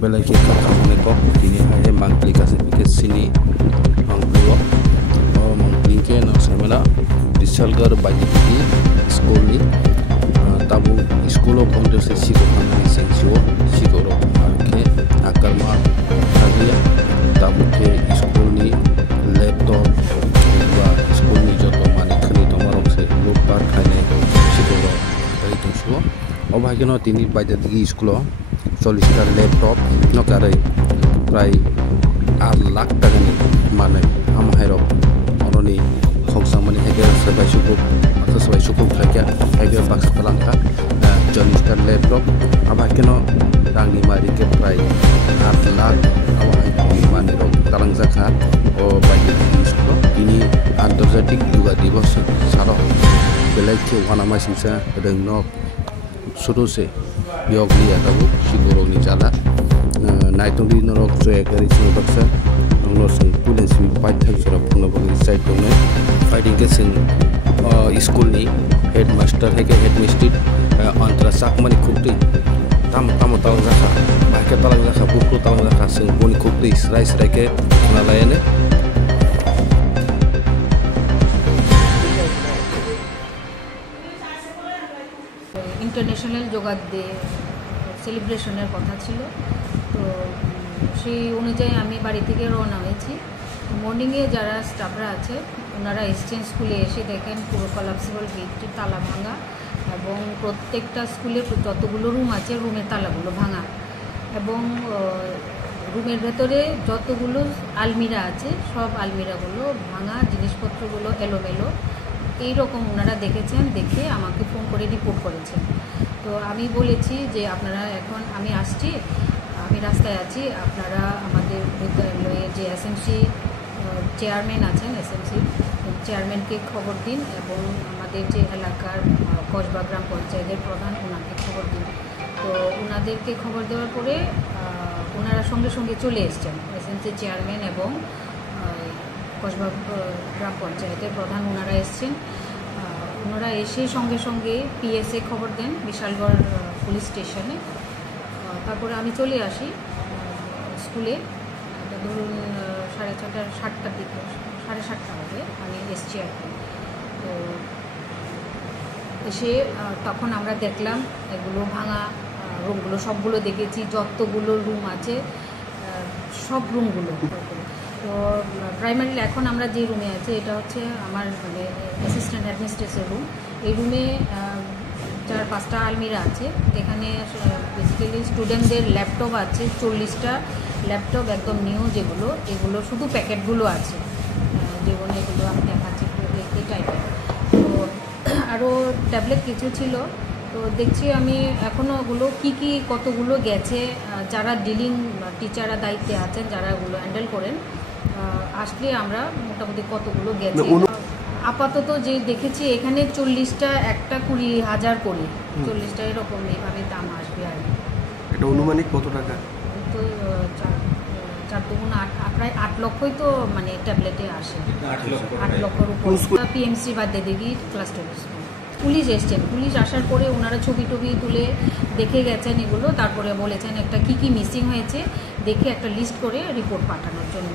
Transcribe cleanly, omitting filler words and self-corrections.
belai ke kakak ko tini hai mangkli kasih sini mangkli oh mangkli ke no samela bisalgar bagi di school ni tabu school of under se siko kami sensio siko ro ke akar ma thagia tabu ke school ni laptop ba school ni joto mani khani tomarok se lupar khane siko ro tai to sho obhage no tini baja digi school 40 laptop no karai prai 8 lakh taka ni manai amhairo ononi khongsang mani hege sabai sukuk thakya hege box kalangka jonistar laptop abhage no rangni mari ke prai 8 lakh awai mani ro talang jakha o baje school ini antarjatik yoga divas saro belai ke wanama singsa rengno शुरू से योग लिया था वो शिकोरों ने चला नाइटों भी नरोक जो एक करी चुन बक्सा नंगलो संग पुलिस भी फाइट थक चुरा पुंग बगी साइड को में फाइटिंग के संग स्कूल नी हेडमास्टर है के हेडमिस्ट्री अंतरा साक मनी खुक्ती ताम तालंग जाखा बाके तालंग जाखा बुकु तालंग जाखा संग बोनी खुक्ती सराय के नालाया ने इंटरनेशनल योगा डे सेलिब्रेशनर कथा छिलो तो সেই অনুযায়ী আমি বাড়ি থেকে রওনা হয়েছি মর্নিংয়ে যারা স্টাফরা আছে ওনারা এসছেন স্কুলে এসে দেখেন পুরো কলাপসিবল গেটটি তালা ভাঙা এবং প্রত্যেকটা স্কুলে যতগুলো রুম আছে রুমের তালাগুলো ভাঙা এবং রুমের ভেতরে যতগুলো আলমিরা আছে সব আলমিরাগুলো ভাঙা জিনিসপত্রগুলো এলোমেলো এইরকম ওনারা দেখেছেন দেখে আমাকে ফোন করে রিপোর্ট করেছেন তো আমি বলেছি যে আপনারা এখন আমি আসছি আমি রাস্তায় আছি আপনারা আমাদের বিদ্যালয়ে যে এসএমসি চেয়ারম্যান আছেন এসএমসি চেয়ারম্যানকে খবর দিন এবং আমাদের যে এলাকার কসবা গ্রাম পঞ্চায়েতের প্রধান ওনাকে খবর দিন তো ওনাদেরকে খবর দেওয়ার পরে ওনারা সঙ্গে সঙ্গে চলে এসছেন এসএমসি চেয়ারম্যান এবং কসবা গ্রাম পঞ্চায়েতের প্রধান ওনারা এসছেন ওনারা এসে সঙ্গে সঙ্গে পিএসএ খবর দেন বিশালগড় পুলিশ স্টেশনে তারপরে আমি চলে আসি স্কুলে ধরুন 6:30 7টার দিকে 7:30 হবে আমি এসছি আর কি তো এসে তখন আমরা দেখলাম এগুলো ভাঙা রুমগুলো সবগুলো দেখেছি যতগুলো রুম আছে সব রুমগুলো তো প্রাইমারিলি এখন আমরা যে রুমে আছি এটা হচ্ছে আমার মানে অ্যাসিস্ট্যান্ট অ্যাডমিনিস্ট্রেটর রুম এই রুমে 4-5টা আলমিরা আছে এখানে বেসিক্যালি স্টুডেন্টদের ল্যাপটপ আছে 40টা ল্যাপটপ একদম নিউ যেগুলো এগুলো শুধু প্যাকেটগুলো আছে যেগুলো এগুলো আমি দেখাচ্ছি এই টাইপের তো আরও ট্যাবলেট কিছু ছিল তো দেখছি আমি এখনও ওগুলো কী কতগুলো গেছে যারা ডিলিং টিচাররা দায়িত্বে আছেন যারা ওগুলো হ্যান্ডেল করেন আসলে আমরা মোটামুটি কতগুলো গেছে আপাতত যে দেখেছি এখানে 40টা একটা 20,000 করে 40টা এরকম এইভাবে দাম আসবে আর এটা অনুমানিক কত টাকা তো 4 প্রায় 8 লক্ষই তো মানে ট্যাবলেটে আসে 8 লক্ষর উপর পিএমসি বাদে দেখি ক্লাস্টার পুলিশ এসছেন পুলিশ আসার পরে ওনারা ছবি তুলে দেখে গেছেন এগুলো তারপরে বলেছেন একটা কী মিসিং হয়েছে দেখে একটা লিস্ট করে রিপোর্ট পাঠানোর জন্য